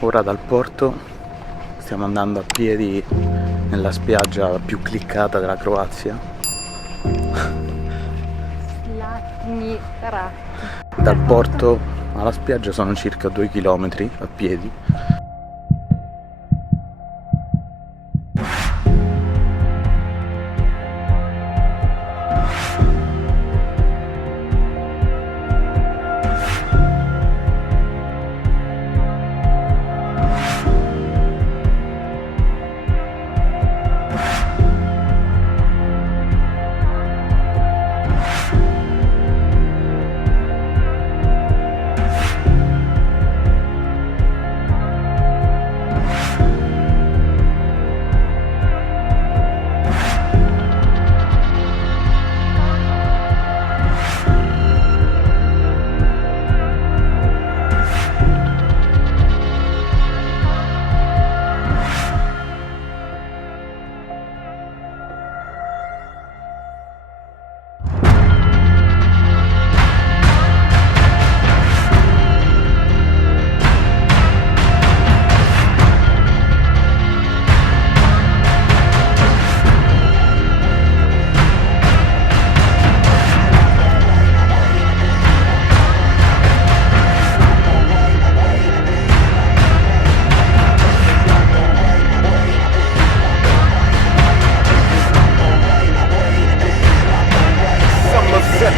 Ora dal porto stiamo andando a piedi nella spiaggia più cliccata della Croazia. Zlatni Rat. Dal porto alla spiaggia sono circa 2 chilometri a piedi.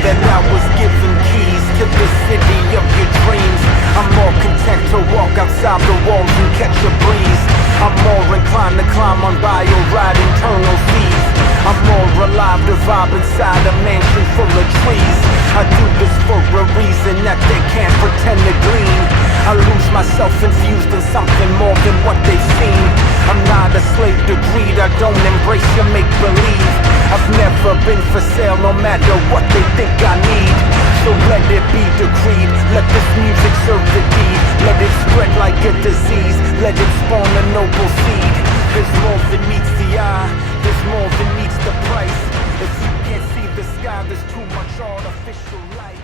That I was given keys to the city of your dreams. I'm more content to walk outside the walls and catch a breeze. I'm more inclined to climb on bio ride internal seas. I'm more alive to vibe inside a mansion full of trees. I do this for a reason that they can't pretend to glean. I lose myself infused in something more than what they've seen. I'm not a slave to greed, I don't embrace your make-believe. I've never been for sale no matter what they think I need. So let it be decreed, let this music serve the deed. Let it spread like a disease, let it spawn a noble seed. There's more than meets the eye, there's more than meets the price. If you can't see the sky, there's too much artificial light.